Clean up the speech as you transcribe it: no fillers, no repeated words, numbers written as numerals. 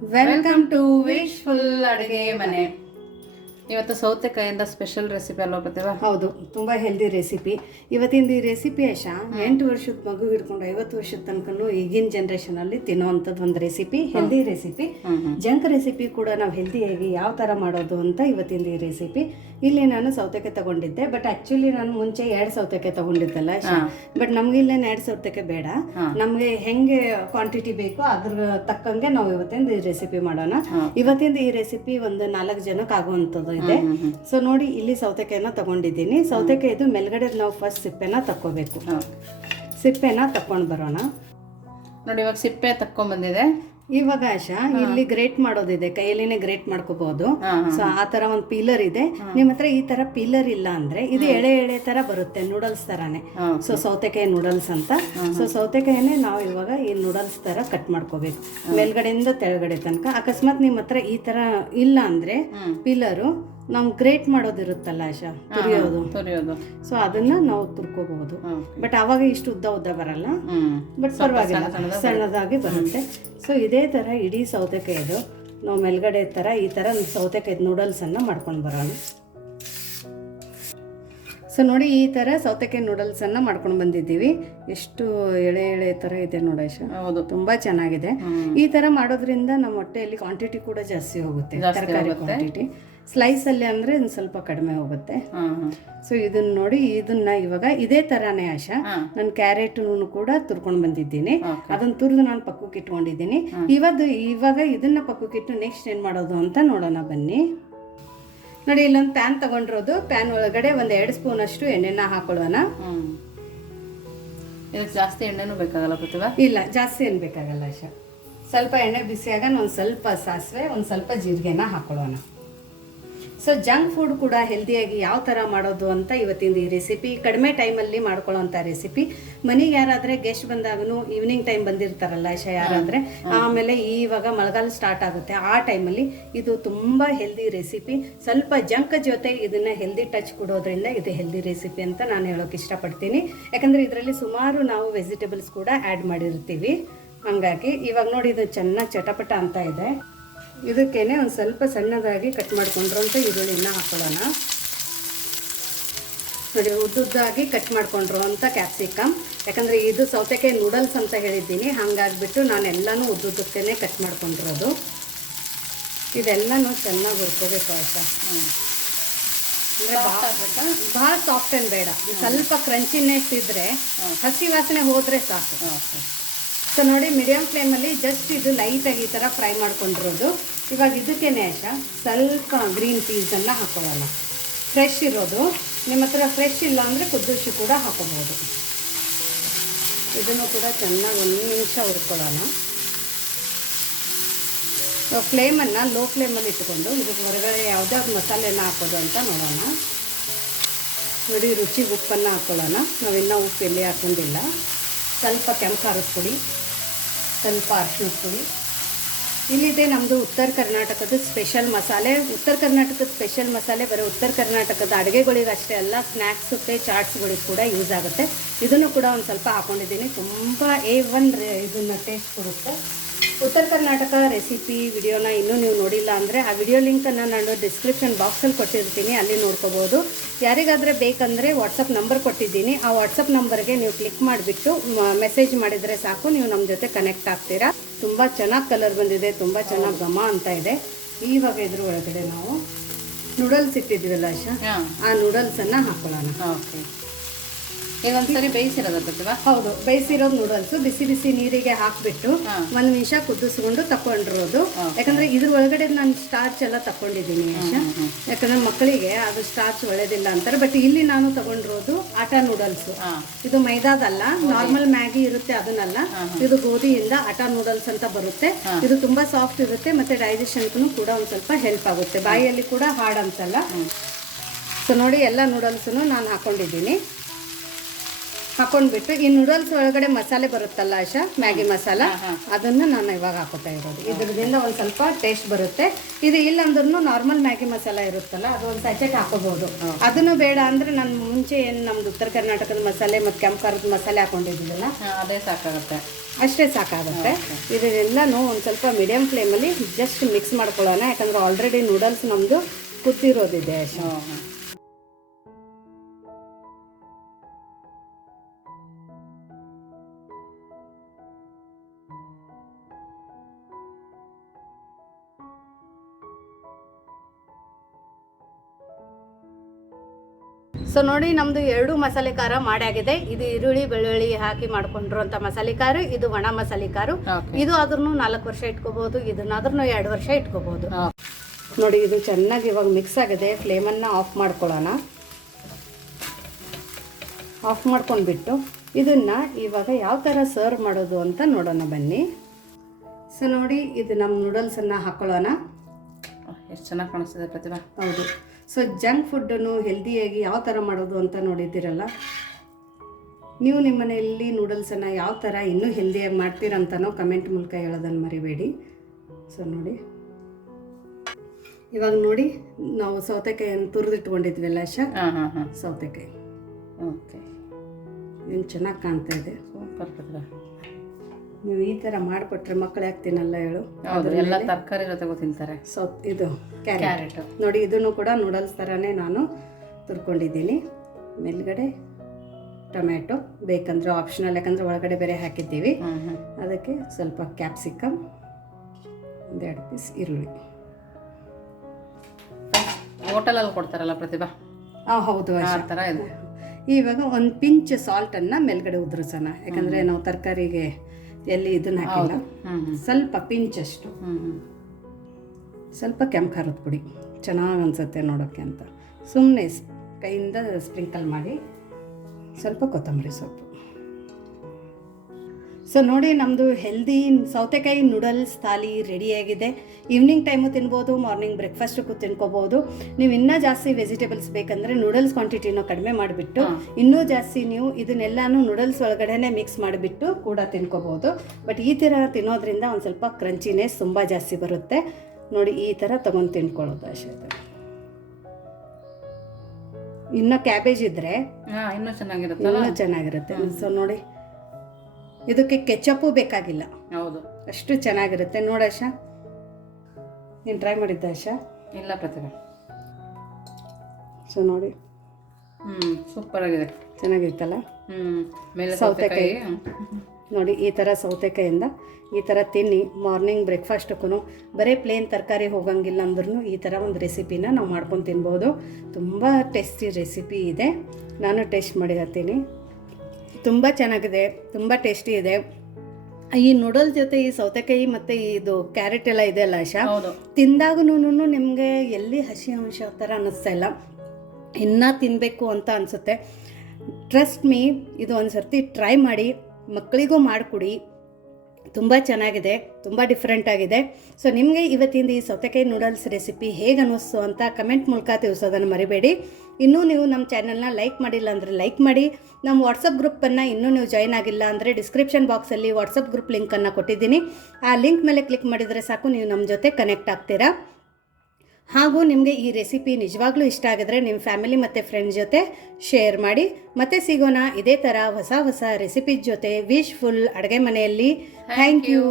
Welcome to wishful ಅಡುಗೆ ಮನೆ. ಇವತ್ತು ಸೌತೆಕಾಯಿಂದ ಸ್ಪೆಷಲ್ ರೆಸಿಪಿ ಅಲ್ವಾ ಪ್ರತಿಭಾ? ಹೌದು, ತುಂಬ ಹೆಲ್ದಿ ರೆಸಿಪಿ. ಇವತ್ತಿಂದ ಈ ರೆಸಿಪಿ ಆಶಾ 8 ವರ್ಷದ ಮಗು ಹಿಡ್ಕೊಂಡು 50 ವರ್ಷದ ತನಕನೂ ಈಗಿನ ಜನ್ರೇಷನಲ್ಲಿ ತಿನ್ನೋವಂಥದ್ದು ಒಂದು recipe, healthy recipe. Junk recipe ಕೂಡ ನಾವು ಹೆಲ್ದಿಯಾಗಿ ಯಾವ ಥರ ಮಾಡೋದು ಅಂತ ಇವತ್ತಿಂದ ಈ ರೆಸಿಪಿ. ಇಲ್ಲಿ ನಾನು ಸೌತೆಕಾಯಿ ತಗೊಂಡಿದ್ದೆ, ಬಟ್ ಆ್ಯಕ್ಚುಲಿ ನಾನು ಮುಂಚೆ 2 ಸೌತೆಕಾಯಿ ತಗೊಂಡಿದ್ದಲ್ಲ ಆಶಾ. ಬಟ್ ನಮ್ಗೆ ಇಲ್ಲೇನು 2 ಸೌತೆಕಾಯಿ ಬೇಡ, ನಮಗೆ ಹೆಂಗೆ ಕ್ವಾಂಟಿಟಿ ಬೇಕೋ ಅದ್ರ ತಕ್ಕಂಗೆ ನಾವು ಇವತ್ತಿಂದ ಈ ರೆಸಿಪಿ ಮಾಡೋಣ. ಇವತ್ತಿಂದ ಈ ರೆಸಿಪಿ ಒಂದು 4 ಜನಕ್ಕೆ ಆಗುವಂಥದ್ದು ಇದೆ. ಸೊ ನೋಡಿ, ಇಲ್ಲಿ ಸೌತೆಕಾಯಿನ ತಗೊಂಡಿದ್ದೀನಿ. ಸೌತೆಕಾಯಿದು ಮೇಲ್ಗಡೆ ನಾವು ಫಸ್ಟ್ ಸಿಪ್ಪೆನ ತಕ್ಕೋಬೇಕು. ಸಿಪ್ಪೆನ ತಕ್ಕೊಂಡು ಬರೋಣ. ನೋಡಿ, ಇವಾಗ ಸಿಪ್ಪೆ ತಕ್ಕೊಂಡ್ ಬಂದಿದೆ. ಇವಾಗ ಆಶಾ ಇಲ್ಲಿ ಗ್ರೇಟ್ ಮಾಡೋದಿದೆ, ಕೈಯಲ್ಲಿನೇ ಗ್ರೇಟ್ ಮಾಡ್ಕೋಬಹುದು. ಸೊ ಆ ತರ ಒಂದು ಪೀಲರ್ ಇದೆ. ನಿಮ್ ಹತ್ರ ಈ ತರ ಪೀಲರ್ ಇಲ್ಲ ಅಂದ್ರೆ ಇದು ಎಳೆ ಎಳೆ ತರ ಬರುತ್ತೆ, ನೂಡಲ್ಸ್ ತರಾನೇ. ಸೊ ಸೌತೆಕಾಯಿ ನೂಡಲ್ಸ್ ಅಂತ. ಸೊ ಸೌತೆಕಾಯಿನೇ ನಾವು ಇವಾಗ ಈ ನೂಡಲ್ಸ್ ತರ ಕಟ್ ಮಾಡ್ಕೋಬೇಕು, ಮೇಲ್ಗಡೆಯಿಂದ ತೆಳಗಡೆ ತನಕ. ಅಕಸ್ಮಾತ್ ನಿಮ್ ಹತ್ರ ಈ ತರ ಇಲ್ಲ ಅಂದ್ರೆ ಪೀಲರು ನಾವು ಗ್ರೇಟ್ ಮಾಡೋದಿರುತ್ತಲ್ಲ ಆಶಾ, ತುರಿಯೋದು. ಸೊ ಅದನ್ನ ನಾವು ತುರ್ಕೋಬಹುದು. ಬಟ್ ಅವಾಗ ಇಷ್ಟು ಉದ್ದ ಬರಲ್ಲ, ಬಟ್ ಪರವಾಗಿಲ್ಲ, ಸಣ್ಣದಾಗಿ ಬರುತ್ತೆ. ಸೊ ಇದೇ ತರ ಇಡೀ ಸೌತೆಕಾಯಿದು ನಾವು ಮೇಲ್ಗಡೆ ತರ ಈ ತರ ಸೌತೆಕಾಯಿ ನೂಡಲ್ಸ್ ಅನ್ನ ಮಾಡ್ಕೊಂಡು ಬರೋಣ. ಸೊ ನೋಡಿ, ಈ ತರ ಸೌತೆಕಾಯಿ ನೂಡಲ್ಸ್ ಅನ್ನ ಮಾಡ್ಕೊಂಡು ಬಂದಿದ್ದೀವಿ. ಎಷ್ಟು ಎಳೆ ಎಳೆ ತರ ಇದೆ ನೋಡಿ ಆಶಾ. ಹೌದು, ತುಂಬಾ ಚೆನ್ನಾಗಿದೆ. ಈ ತರ ಮಾಡೋದ್ರಿಂದ ನಮ್ಮ ಹೊಟ್ಟೆಯಲ್ಲಿ ಕ್ವಾಂಟಿಟಿ ಕೂಡ ಜಾಸ್ತಿ ಹೋಗುತ್ತೆ, ತರಕಾರಿ ಕ್ವಾಂಟಿಟಿ. ಸ್ಲೈಸ್ ಅಲ್ಲಿ ಅಂದ್ರೆ ಒಂದು ಸ್ವಲ್ಪ ಕಡಿಮೆ ಹೋಗುತ್ತೆ. ಸೊ ಇದನ್ನ ನೋಡಿ, ಇದನ್ನ ಇವಾಗ ಇದೇ ತರಾನೇ ಆಶಾ ನಾನು ಕ್ಯಾರೆಟ್ ಕೂಡ ತುರ್ಕೊಂಡು ಬಂದಿದ್ದೀನಿ. ಅದನ್ನ ತುರಿದು ನಾನು ಪಕ್ಕಕ್ಕೆ ಇಟ್ಕೊಂಡಿದ್ದೀನಿ. ಇವಾಗ ಇದನ್ನ ಪಕ್ಕಕ್ಕೆ ಇಟ್ಟು ನೆಕ್ಸ್ಟ್ ಏನ್ ಮಾಡೋದು ಅಂತ ನೋಡೋಣ ಬನ್ನಿ. ನೋಡಿ, ಇಲ್ಲೊಂದು ಪ್ಯಾನ್ ತಗೊಂಡಿರೋದು. ಪ್ಯಾನ್ ಒಳಗಡೆ 1-2 ಸ್ಪೂನ್ ಅಷ್ಟು ಎಣ್ಣೆನ ಹಾಕೊಳ್ಳೋಣ. ಇದಕ್ಕೆ ಜಾಸ್ತಿ ಎಣ್ಣೆನೂ ಬೇಕಾಗಲ್ಲ ಪ್ರತಿಭಾ? ಇಲ್ಲ, ಜಾಸ್ತಿ ಏನು ಬೇಕಾಗಲ್ಲ ಆಶಾ. ಸ್ವಲ್ಪ ಎಣ್ಣೆ ಬಿಸಿಯಾಗ ಒಂದು ಸ್ವಲ್ಪ ಸಾಸಿವೆ, ಒಂದು ಸ್ವಲ್ಪ ಜೀರಿಗೆನ ಹಾಕೊಳ್ಳೋಣ. ಸೊ ಜಂಕ್ ಫುಡ್ ಕೂಡ ಹೆಲ್ದಿಯಾಗಿ ಯಾವ ಥರ ಮಾಡೋದು ಅಂತ ಇವತ್ತಿಂದ ಈ ರೆಸಿಪಿ. ಕಡಿಮೆ ಟೈಮಲ್ಲಿ ಮಾಡ್ಕೊಳ್ಳೋಂಥ ರೆಸಿಪಿ. ಮನೆಗೆ ಯಾರಾದರೆ ಗೆಸ್ಟ್ ಬಂದಾಗೂ ಈವ್ನಿಂಗ್ ಟೈಮ್ ಬಂದಿರ್ತಾರಲ್ಲ ಆಶಾ ಯಾರಾದರೆ, ಆಮೇಲೆ ಇವಾಗ ಮಳೆಗಾಲ ಸ್ಟಾರ್ಟ್ ಆಗುತ್ತೆ, ಆ ಟೈಮಲ್ಲಿ ಇದು ತುಂಬ ಹೆಲ್ದಿ ರೆಸಿಪಿ. ಸ್ವಲ್ಪ ಜಂಕ್ ಜೊತೆ ಇದನ್ನು ಹೆಲ್ದಿ ಟಚ್ ಕೊಡೋದ್ರಿಂದ ಇದು ಹೆಲ್ದಿ ರೆಸಿಪಿ ಅಂತ ನಾನು ಹೇಳೋಕೆ ಇಷ್ಟಪಡ್ತೀನಿ. ಯಾಕಂದರೆ ಇದರಲ್ಲಿ ಸುಮಾರು ನಾವು ವೆಜಿಟೇಬಲ್ಸ್ ಕೂಡ ಆ್ಯಡ್ ಮಾಡಿರ್ತೀವಿ. ಹಾಗಾಗಿ ಇವಾಗ ನೋಡಿ, ಇದು ಚೆನ್ನಾಗಿ ಚಟಪಟ ಅಂತ ಇದೆ. ಇದಕ್ಕೇನೆ ಒಂದು ಸ್ವಲ್ಪ ಸಣ್ಣದಾಗಿ ಕಟ್ ಮಾಡ್ಕೊಂಡ್ರಂತ ಈರುಳ್ಳಿನ ಹಾಕೊಳ್ಳೋಣ. ನೋಡಿ, ಉದ್ದುದ್ದಾಗಿ ಕಟ್ ಮಾಡ್ಕೊಂಡ್ರು ಅಂತ ಕ್ಯಾಪ್ಸಿಕಮ್. ಯಾಕಂದರೆ ಇದು ಸೌತೆಕಾಯಿ ನೂಡಲ್ಸ್ ಅಂತ ಹೇಳಿದ್ದೀನಿ, ಹಾಗಾಗಿಬಿಟ್ಟು ನಾನು ಎಲ್ಲನೂ ಉದ್ದುದ್ದಕ್ಕೇ ಕಟ್ ಮಾಡ್ಕೊಂಡಿರೋದು. ಇದೆಲ್ಲನೂ ಚೆನ್ನಾಗಿ ಹುರ್ಕೋಬೇಕು ಆಯ್ತಾ. ಭಾಳ ಸಾಫ್ಟ್ ಏನು ಬೇಡ, ಸ್ವಲ್ಪ ಕ್ರಂಚಿನೆಸ್ ಇದ್ದರೆ, ಹಸಿ ವಾಸನೆ ಹೋದರೆ ಸಾಕು. ಸೊ ನೋಡಿ, ಮೀಡಿಯಮ್ ಫ್ಲೇಮಲ್ಲಿ ಜಸ್ಟ್ ಇದು ಲೈಟಾಗಿ ಈ ಥರ ಫ್ರೈ ಮಾಡ್ಕೊಂಡಿರೋದು. ಇವಾಗ ಇದಕ್ಕೇನೆ ಆಶಾ ಸ್ವಲ್ಪ ಗ್ರೀನ್ ಪೀಸನ್ನು ಹಾಕೊಳ್ಳೋಣ, ಫ್ರೆಶ್ ಇರೋದು. ನಿಮ್ಮ ಹತ್ರ ಫ್ರೆಶ್ ಇಲ್ಲ ಅಂದರೆ ಕುದ್ದುಸಿ ಕೂಡ ಹಾಕೋಬೋದು. ಇದನ್ನು ಕೂಡ ಚೆನ್ನಾಗಿ 1 ನಿಮಿಷ ಹುರ್ಕೊಳ್ಳೋಣ. ಫ್ಲೇಮನ್ನು ಲೋ ಫ್ಲೇಮಲ್ಲಿ ಇಟ್ಕೊಂಡು ಇದಕ್ಕೆ ಹೊರಗಡೆ ಯಾವುದಾದ್ರು ಮಸಾಲೆನ ಹಾಕೋದು ಅಂತ ನೋಡೋಣ. ನೋಡಿ, ರುಚಿಗೆ ಉಪ್ಪನ್ನು ಹಾಕ್ಕೊಳ್ಳೋಣ. ನಾವಿನ್ನೂ ಉಪ್ಪು ಎಲ್ಲಿ ಹಾಕೊಂಡಿಲ್ಲ. ಸ್ವಲ್ಪ ಕೆಂಪು ಖಾರದ ಪುಡಿ, ಸ್ವಲ್ಪ ಅರಿಶಿಣದ ಪುಡಿ. ಇಲ್ಲಿದೆ ನಮ್ಮದು ಉತ್ತರ ಕರ್ನಾಟಕದ ಸ್ಪೆಷಲ್ ಮಸಾಲೆ. ಉತ್ತರ ಕರ್ನಾಟಕದ ಸ್ಪೆಷಲ್ ಮಸಾಲೆ ಬರೀ ಉತ್ತರ ಕರ್ನಾಟಕದ ಅಡುಗೆಗಳಿಗೆ ಅಷ್ಟೇ ಅಲ್ಲ, ಸ್ನ್ಯಾಕ್ಸುತ್ತೆ, ಚಾಟ್ಸ್ಗಳಿಗೆ ಕೂಡ ಯೂಸ್ ಆಗುತ್ತೆ. ಇದನ್ನು ಕೂಡ ಒಂದು ಸ್ವಲ್ಪ ಹಾಕ್ಕೊಂಡಿದ್ದೀನಿ. ತುಂಬ A1 ಇದನ್ನು ಟೇಸ್ಟ್ ಕೊಡುತ್ತೆ. ಉತ್ತರ ಕರ್ನಾಟಕ ರೆಸಿಪಿ ವಿಡಿಯೋನ ಇನ್ನೂ ನೀವು ನೋಡಿಲ್ಲ ಅಂದರೆ ಆ ವಿಡಿಯೋ ಲಿಂಕನ್ನು ನಾನು ಡಿಸ್ಕ್ರಿಪ್ಷನ್ ಬಾಕ್ಸಲ್ಲಿ ಕೊಟ್ಟಿರ್ತೀನಿ, ಅಲ್ಲಿ ನೋಡ್ಕೋಬೋದು. ಯಾರಿಗಾದರೆ ಬೇಕಂದರೆ ವಾಟ್ಸಪ್ ನಂಬರ್ ಕೊಟ್ಟಿದ್ದೀನಿ, ಆ ವಾಟ್ಸಪ್ ನಂಬರ್ಗೆ ನೀವು ಕ್ಲಿಕ್ ಮಾಡಿಬಿಟ್ಟು ಮೆಸೇಜ್ ಮಾಡಿದರೆ ಸಾಕು, ನೀವು ನಮ್ಮ ಜೊತೆ ಕನೆಕ್ಟ್ ಆಗ್ತೀರಾ. ತುಂಬ ಚೆನ್ನಾಗಿ ಕಲರ್ ಬಂದಿದೆ, ತುಂಬ ಚೆನ್ನಾಗಿ ಘಮ ಅಂತ ಇದೆ. ಇವಾಗ ಇದ್ರ ಒಳಗಡೆ ನಾವು ನೂಡಲ್ಸ್ ಇಟ್ಟಿದ್ದೀವಲ್ಲ ಆಶಾ, ಆ ನೂಡಲ್ಸನ್ನು ಹಾಕೊಳ್ಳೋಣ. ಓಕೆ, ಈಗ ಒಂದ್ಸರಿ ಬೇಯಿಸಿರೋದು ಪ್ರತಿಭಾ? ಹೌದು, ಬೇಯಿಸಿರೋದು ನೂಡಲ್ಸ್ ಬಿಸಿ ಬಿಸಿ ನೀರಿಗೆ ಹಾಕಿಬಿಟ್ಟು 1 ನಿಮಿಷ ಕುದಿಸ್ಕೊಂಡು ತಕೊಂಡಿರೋದು. ಯಾಕಂದ್ರೆ ಇದ್ರ ಒಳಗಡೆ ನಾನು ಸ್ಟಾರ್ಚ್ ಎಲ್ಲ ತಕೊಂಡಿದ್ದೀನಿ ಆಶಾ, ಯಾಕಂದ್ರೆ ಮಕ್ಕಳಿಗೆ ಅದು ಸ್ಟಾರ್ಚ್ ಒಳ್ಳೇದಿಲ್ಲ ಅಂತಾರೆ. ಬಟ್ ಇಲ್ಲಿ ನಾನು ತಗೊಂಡಿರೋದು ಆಟಾ ನೂಡಲ್ಸ್. ಇದು ಮೈದಾದಲ್ಲ, ನಾರ್ಮಲ್ ಮ್ಯಾಗಿ ಇರುತ್ತೆ ಅದನ್ನಲ್ಲ, ಇದು ಗೋಧಿಯಿಂದ ಆಟಾ ನೂಡಲ್ಸ್ ಅಂತ ಬರುತ್ತೆ. ಇದು ತುಂಬಾ ಸಾಫ್ಟ್ ಇರುತ್ತೆ, ಮತ್ತೆ ಡೈಜೆಷನ್ಗೂ ಕೂಡ ಒಂದು ಸ್ವಲ್ಪ ಹೆಲ್ಪ್ ಆಗುತ್ತೆ, ಬಾಯಿಯಲ್ಲಿ ಕೂಡ ಹಾರ್ಡ್ ಅನ್ಸಲ್ಲ. ಸೊ ನೋಡಿ, ಎಲ್ಲ ನೂಡಲ್ಸನ್ನು ನಾನು ಹಾಕೊಂಡಿದ್ದೀನಿ. ಹಾಕೊಂಡ್ಬಿಟ್ಟು ಈ ನೂಡಲ್ಸ್ ಒಳಗಡೆ ಮಸಾಲೆ ಬರುತ್ತಲ್ಲ ಆಶಾ, ಮ್ಯಾಗಿ ಮಸಾಲ, ಅದನ್ನು ನಾನು ಇವಾಗ ಹಾಕೋತಾ ಇರೋದು. ಇದರಿಂದ ಒಂದು ಸ್ವಲ್ಪ ಟೇಸ್ಟ್ ಬರುತ್ತೆ. ಇದು ಇಲ್ಲ ಅಂದ್ರೂ ನಾರ್ಮಲ್ ಮ್ಯಾಗಿ ಮಸಾಲ ಇರುತ್ತಲ್ಲ, ಅದು ಒಂದು ಸಚೆಟ್ ಹಾಕೋಬಹುದು. ಅದನ್ನು ಬೇಡ ಅಂದರೆ ನಾನು ಮುಂಚೆ ಏನು ನಮ್ದು ಉತ್ತರ ಕರ್ನಾಟಕದ ಮಸಾಲೆ ಮತ್ತು ಕೆಂಪು ಖಾರದ ಮಸಾಲೆ ಹಾಕೊಂಡಿದ್ದೀನಲ್ಲ, ಅದೇ ಸಾಕಾಗುತ್ತೆ, ಅಷ್ಟೇ ಸಾಕಾಗುತ್ತೆ. ಇದನ್ನೆಲ್ಲನೂ ಒಂದು ಸ್ವಲ್ಪ ಮೀಡಿಯಮ್ ಫ್ಲೇಮಲ್ಲಿ ಜಸ್ಟ್ ಮಿಕ್ಸ್ ಮಾಡ್ಕೊಳ್ಳೋಣ, ಯಾಕಂದರೆ ಆಲ್ರೆಡಿ ನೂಡಲ್ಸ್ ನಮ್ಮದು ಕುದ್ದಿರೋದಿದೆ ಆಶಾ. ಸೊ ನೋಡಿ, ನಮ್ಮದು 2 ಮಸಾಲೆ ಖಾರ ಮಾಡಾಗಿದೆ. ಇದು ಈರುಳ್ಳಿ ಬೆಳ್ಳುಳ್ಳಿ ಹಾಕಿ ಮಾಡ್ಕೊಂಡಿರುವಂಥ ಮಸಾಲೆ ಖಾರ, ಇದು ಒಣ ಮಸಾಲೆ ಖಾರ. ಇದು ಆದ್ರೂ 4 ವರ್ಷ ಇಟ್ಕೋಬಹುದು, ಇದನ್ನಾದ್ರೂ 2 ವರ್ಷ ಇಟ್ಕೋಬಹುದು. ನೋಡಿ, ಇದು ಚೆನ್ನಾಗಿ ಇವಾಗ ಮಿಕ್ಸ್ ಆಗಿದೆ. ಫ್ಲೇಮನ್ನು ಆಫ್ ಮಾಡ್ಕೊಳ್ಳೋಣ. ಆಫ್ ಮಾಡ್ಕೊಂಡ್ಬಿಟ್ಟು ಇದನ್ನು ಇವಾಗ ಯಾವ ಥರ ಸರ್ವ್ ಮಾಡೋದು ಅಂತ ನೋಡೋಣ ಬನ್ನಿ. ಸೊ ನೋಡಿ, ಇದು ನಮ್ಮ ನೂಡಲ್ಸನ್ನು ಹಾಕ್ಕೊಳ್ಳೋಣ. ಎಷ್ಟು ಚೆನ್ನಾಗಿ ಕಾಣಿಸ್ತಿದೆ ಪ್ರತಿಭಾ. ಹೌದು. ಸೊ ಜಂಕ್ ಫುಡ್ಡನ್ನು ಹೆಲ್ದಿಯಾಗಿ ಯಾವ ಥರ ಮಾಡೋದು ಅಂತ ನೋಡಿದ್ದೀರಲ್ಲ. ನೀವು ನಿಮ್ಮ ಮನೆಯಲ್ಲಿ ನೂಡಲ್ಸನ್ನು ಯಾವ ಥರ ಇನ್ನೂ ಹೆಲ್ದಿಯಾಗಿ ಮಾಡ್ತೀರಂತನೋ ಕಮೆಂಟ್ ಮೂಲಕ ಹೇಳೋದನ್ನು ಮರಿಬೇಡಿ. ಸೊ ನೋಡಿ, ಇವಾಗ ನೋಡಿ, ನಾವು ಸೌತೆಕಾಯಿಯನ್ನು ತುರಿದಿಟ್ಕೊಂಡಿದ್ವಲ್ಲ ಆಶಾ, ಸೌತೆಕಾಯಿ ಓಕೆ, ಏನು ಚೆನ್ನಾಗಿ ಕಾಣ್ತಾ ಇದೆ. ಸೂಪರ್ ಪ್ರತಿಭಾ. ನೀವು ಈ ಥರ ಮಾಡಿಕೊಟ್ರೆ ಮಕ್ಕಳು ಯಾಕೆ ತಿನ್ನಲ್ಲ ಹೇಳು? ಎಲ್ಲ ತರಕಾರಿ ಜೊತೆ ತಿಂತಾರೆ. ಇದು ಕ್ಯಾರೆಟ್ ನೋಡಿ, ಇದನ್ನು ಕೂಡ ನೂಡಲ್ಸ್ ಥರನೇ ನಾನು ತುರ್ಕೊಂಡಿದ್ದೀನಿ. ಮೇಲ್ಗಡೆ ಟೊಮ್ಯಾಟೊ ಬೇಕಂದ್ರೆ ಆಪ್ಷನಲ್, ಯಾಕಂದರೆ ಒಳಗಡೆ ಬೇರೆ ಹಾಕಿದ್ದೀವಿ. ಅದಕ್ಕೆ ಸ್ವಲ್ಪ ಕ್ಯಾಪ್ಸಿಕಮ್, 1-2 ಪೀಸ್ ಈರುಳ್ಳಿ. ಹೋಟೆಲಲ್ಲಿ ಕೊಡ್ತಾರಲ್ಲ ಪ್ರತಿಭಾ, ಹೌದು ಆ ಥರ ಇದೆ. ಇವಾಗ ಒಂದು ಪಿಂಚ್ ಸಾಲ್ಟನ್ನು ಮೇಲ್ಗಡೆ ಉದುರಿಸೋಣ, ಯಾಕಂದರೆ ನಾವು ತರಕಾರಿಗೆ ಎಲ್ಲಿ ಇದನ್ನ ಹಾಕಿಲ್ಲ. ಸ್ವಲ್ಪ ಪಿಂಚ್ ಅಷ್ಟು, ಸ್ವಲ್ಪ ಕೆಂಪು ಖಾರದ ಪುಡಿ, ಚೆನ್ನಾಗಿ ಅನಿಸುತ್ತೆ ನೋಡೋಕ್ಕೆ ಅಂತ ಸುಮ್ಮನೆ ಕೈಯಿಂದ ಸ್ಪ್ರಿಂಕಲ್ ಮಾಡಿ, ಸ್ವಲ್ಪ ಕೊತ್ತಂಬರಿ ಸೊಪ್ಪು. ಸೊ ನೋಡಿ, ನಮ್ಮದು ಹೆಲ್ದಿ ಸೌತೆಕಾಯಿ ನೂಡಲ್ಸ್ ಥಾಲಿ ರೆಡಿಯಾಗಿದೆ. ಈವ್ನಿಂಗ್ ಟೈಮು ತಿನ್ಬೋದು, ಮಾರ್ನಿಂಗ್ ಬ್ರೇಕ್ಫಾಸ್ಟಕ್ಕೂ ತಿನ್ಕೋಬೋದು. ನೀವು ಇನ್ನೂ ಜಾಸ್ತಿ ವೆಜಿಟೇಬಲ್ಸ್ ಬೇಕಂದರೆ ನೂಡಲ್ಸ್ ಕ್ವಾಂಟಿಟಿನೂ ಕಡಿಮೆ ಮಾಡಿಬಿಟ್ಟು ಇನ್ನೂ ಜಾಸ್ತಿ ನೀವು ಇದನ್ನೆಲ್ಲನೂ ನೂಡಲ್ಸ್ ಒಳಗಡೆ ಮಿಕ್ಸ್ ಮಾಡಿಬಿಟ್ಟು ಕೂಡ ತಿನ್ಕೋಬೋದು. ಬಟ್ ಈ ಥರ ತಿನ್ನೋದ್ರಿಂದ ಒಂದು ಸ್ವಲ್ಪ ಕ್ರಂಚಿನೆಸ್ ತುಂಬ ಜಾಸ್ತಿ ಬರುತ್ತೆ. ನೋಡಿ, ಈ ಥರ ತೊಗೊಂಡು ತಿನ್ಕೊಳ್ಳೋದು ಅಷ್ಟೇ. ಇನ್ನೂ ಕ್ಯಾಬೇಜ್ ಇದ್ದರೆ ಇನ್ನೂ ಚೆನ್ನಾಗಿರುತ್ತೆ. ಸೊ ನೋಡಿ, ಇದಕ್ಕೆ ಕೆಚಪ್ಪು ಬೇಕಾಗಿಲ್ಲ. ಹೌದು, ಅಷ್ಟು ಚೆನ್ನಾಗಿರುತ್ತೆ. ನೋಡಾಶಾ, ನೀನು ಟ್ರೈ ಮಾಡಿದ್ದ ಆಶಾ? ಇಲ್ಲ ಪ್ರತಿಭಾ. ಸೊ ನೋಡಿ, ಸೂಪರ್ ಆಗಿದೆ, ಚೆನ್ನಾಗಿರ್ತಲ್ಲ. ಮೇಲೆ ಸೌತೆಕಾಯಿ ನೋಡಿ, ಈ ಥರ ಸೌತೆಕಾಯಿಂದ ಈ ಥರ ತಿನ್ನಿ. ಮಾರ್ನಿಂಗ್ ಬ್ರೇಕ್ಫಾಸ್ಟಕ್ಕೂ ಬರೀ ಪ್ಲೇನ್ ತರಕಾರಿ ಹೋಗಂಗಿಲ್ಲ ಅಂದ್ರೂ ಈ ಥರ ಒಂದು ರೆಸಿಪಿನ ನಾವು ಮಾಡ್ಕೊಂಡು ತಿನ್ಬೋದು. ತುಂಬ ಟೇಸ್ಟಿ ರೆಸಿಪಿ ಇದೆ, ನಾನು ಟೇಸ್ಟ್ ಮಾಡಿ ಹೇಳ್ತೀನಿ. ತುಂಬ ಚೆನ್ನಾಗಿದೆ, ತುಂಬ ಟೇಸ್ಟಿ ಇದೆ. ಈ ನೂಡಲ್ಸ್ ಜೊತೆ ಈ ಸೌತೆಕಾಯಿ ಮತ್ತು ಇದು ಕ್ಯಾರೆಟ್ ಎಲ್ಲ ಇದೆ ಅಲ್ಲ ಆಶಾ, ತಿಂದಾಗೂ ನಿಮಗೆ ಎಲ್ಲಿ ಹಸಿ ಅಂಶ ಥರ ಅನ್ನಿಸ್ತಾ ಇಲ್ಲ, ಇನ್ನೂ ತಿನ್ನಬೇಕು ಅಂತ ಅನಿಸುತ್ತೆ. ಟ್ರಸ್ಟ್ ಮೀ, ಇದು ಒಂದು ಸರ್ತಿ ಟ್ರೈ ಮಾಡಿ, ಮಕ್ಕಳಿಗೂ ಮಾಡಿಕೊಡಿ. ತುಂಬ ಚೆನ್ನಾಗಿದೆ, ತುಂಬ ಡಿಫ್ರೆಂಟ್ ಆಗಿದೆ. ಸೊ ನಿಮಗೆ ಇವತ್ತಿಂದ ಈ ಸೌತೆಕಾಯಿ ನೂಡಲ್ಸ್ ರೆಸಿಪಿ ಹೇಗೆ ಅನ್ನಿಸ್ತು ಅಂತ ಕಮೆಂಟ್ ಮೂಲಕ ತಿಳಿಸೋದನ್ನು ಮರಿಬೇಡಿ. ಇನ್ನೂ ನೀವು ನಮ್ಮ ಚಾನಲ್ನ ಲೈಕ್ ಮಾಡಿಲ್ಲ ಅಂದರೆ ಲೈಕ್ ಮಾಡಿ. ನಮ್ಮ ವಾಟ್ಸಪ್ ಗ್ರೂಪನ್ನು ಇನ್ನೂ ನೀವು ಜಾಯ್ನ್ ಆಗಿಲ್ಲ ಅಂದರೆ ಡಿಸ್ಕ್ರಿಪ್ಷನ್ ಬಾಕ್ಸಲ್ಲಿ ವಾಟ್ಸಪ್ ಗ್ರೂಪ್ ಲಿಂಕನ್ನು ಕೊಟ್ಟಿದ್ದೀನಿ. ಆ ಲಿಂಕ್ ಮೇಲೆ ಕ್ಲಿಕ್ ಮಾಡಿದರೆ ಸಾಕು, ನೀವು ನಮ್ಮ ಜೊತೆ ಕನೆಕ್ಟ್ ಆಗ್ತೀರಾ. ಹಾಗೂ ನಿಮಗೆ ಈ ರೆಸಿಪಿ ನಿಜವಾಗ್ಲೂ ಇಷ್ಟ ಆಗಿದ್ರೆ ನಿಮ್ಮ ಫ್ಯಾಮಿಲಿ ಮತ್ತು ಫ್ರೆಂಡ್ಸ್ ಜೊತೆ ಶೇರ್ ಮಾಡಿ. ಮತ್ತೆ ಸಿಗೋಣ ಇದೇ ಥರ ಹೊಸ ಹೊಸ ರೆಸಿಪಿ ಜೊತೆ. ವಿಶ್ ಫುಲ್ ಅಡುಗೆ ಮನೆಯಲ್ಲಿ. Thank you.